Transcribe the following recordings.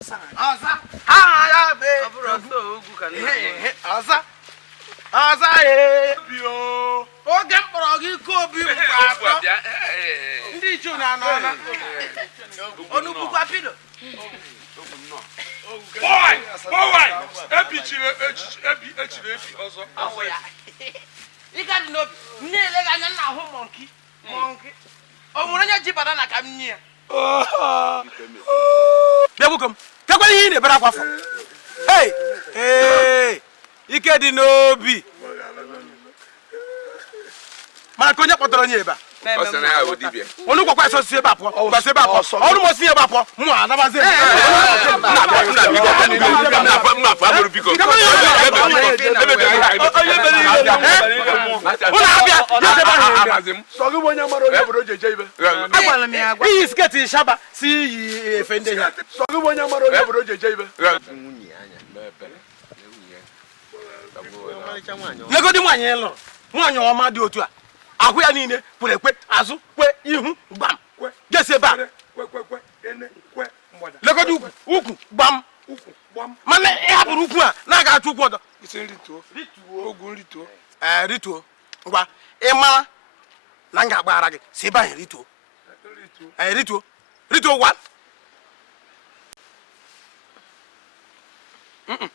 Asa. Ah, ya be. Asa. Asa bio. Oge mkpọrọ gị ko bi mkpa. Ndị ichu na na. Onu bukwa pido. Boy! Ebichire ọzọ. Awo ya. Ika dị n'obi. Nne elega anya na ahụ monkey. O nwere onye ji banana ka m nye ya. Bịa bukom. Kekwala ihe ị na-ebere akwa afọ. Hey! Ike dị n'obi. Ma ka onye kpọtara onye ebe a. Onu kwakwa asọsi ebe a pụọ. Gbasa ebe a pụọ. Ọrụ m osi ebe a pụọ. Mụ anabazi. Iyi sketi shaba si iyi efe ndị ya. Negodi nwaanyị lụrụ. Nwaanyị ọma dị otu a. Ahụ ya niile kwere ekwe azụ kwe ihu gbam. Gesi ebe a. Legodi ukwu gbam. Mana ị hapụrụ ukwu a na-aga achụ ukwu ọzọ. Rituo. Ngwa ị mara na m ga-agbaghara gị si ebe ahụ rituo. Rituo wa.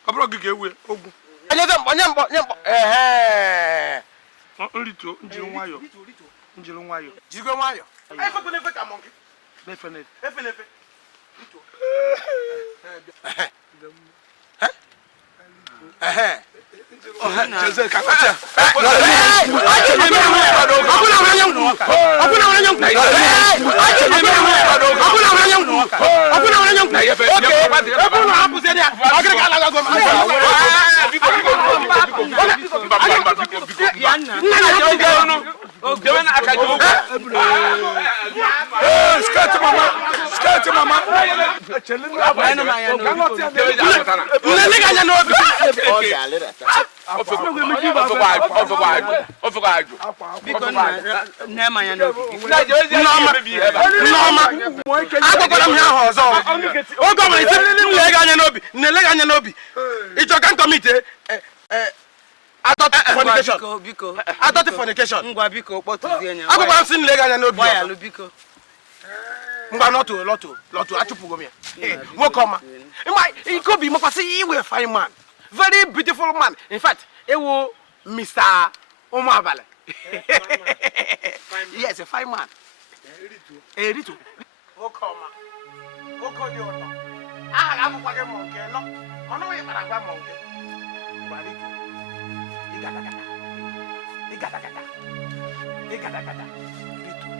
Ọ bụrụ gị ga-ewe ogwu. Onye mkpọ. Nrituo njiri nwayọ. Jigwe nwayọ. Efe ka monkey. Efe. Rituo. Jeze ka kacha. Skate mama. Adult fornication. Agụba nsị nle gị anya n'obi. Ngwa lọtụ achụpụgo m ya. Nwoke ọma. Ikobi makwasị iwe fine man. Very beautiful man. In fact, ewu Mr. Umuabale. Yes, a fine man. Rituo. Nwoke ọma. Nwoke dị ụtọ. Aha ga-abụkwa gị mọ nke nọ. Ọnụ onye kpara agwa mọ nke. Ngwa rituo. Ịgadagada.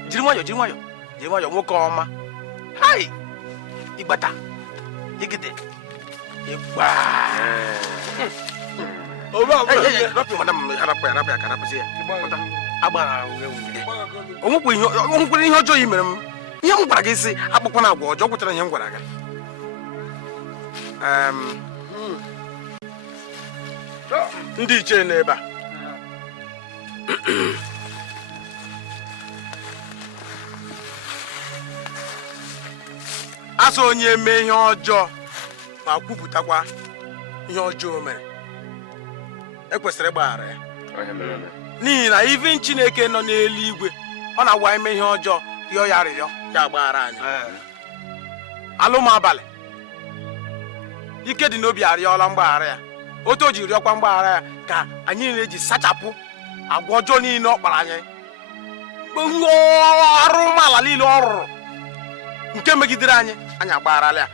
Jiri nwayọ nwoke ọma. Hai! Ịgbata. Igide. Ịgba. Rọpụ madam harapụ ya ka rapụzi ya. Agbara onwekwere ihe ọjọọ i mere m. Ihe m gwara gị si akpụkpọ na agwa ọjọọ gwụtara ihe m gwara gị. Ndị iche n'ebe a. Asọ onye mee ihe ọjọọ ma kwupụtakwa ihe ọjọọ mere ekwesịrị ịgbaghara ya n'ihi na even Chineke nọ n'eluigwe ọ na-agwa ime ihe ọjọọ rịọ ya ya agbaghara anyị. Alụmabalị ike dị n'obi arịọla mgbaghara ya otu o ji rịọkwa mgbaghara ya ka anyị na-eji sachapụ agwa ọjọọ niile ọ kpara anyị ọrụ ụmụala niile ọ rụrụ nke megidere anyị agbagharala ya.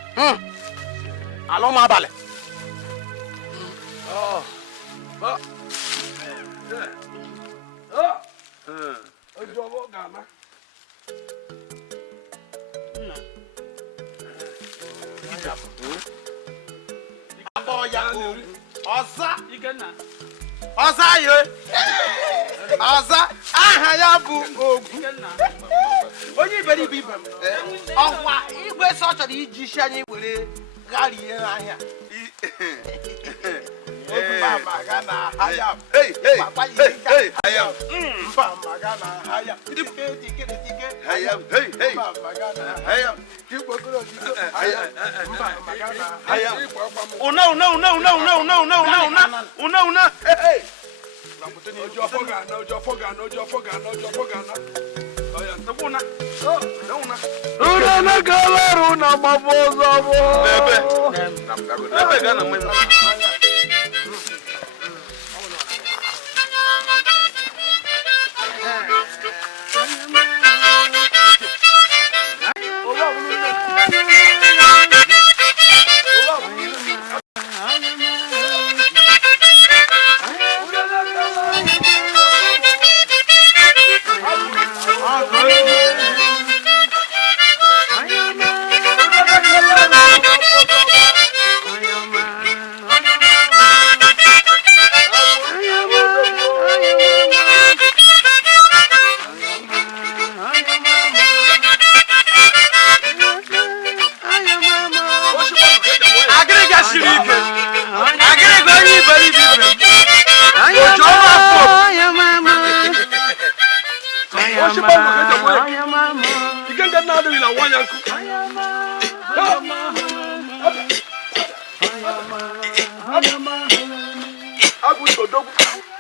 Alụmabalị ọza aha ya bụ Ogwu. Onye iberibe ibe m ọkwa igwe sọ chọrọ iji isi anyị were gharie ahịa. magana hayam. Hey, Papa yika. hayam. Mba magana hayam. Tike. Hayam, hey. Mba magana Hayam. Kipokoro diso. Hayam. Mba magana Hayam. Una. Hey. Ojo afogana. Oya, tabuna. Una. Una na kalaru na mabozo bo. Bebe gana mwe.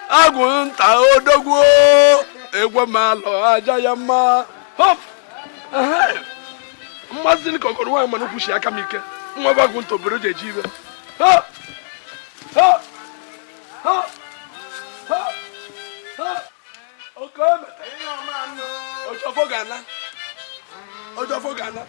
Agunta odogwo egwe malo aja ya ma hop mmazini kokoro wa manu kushi aka mike nwa ba gunto bero je jibe ha okome ojo fogana Ojo fogana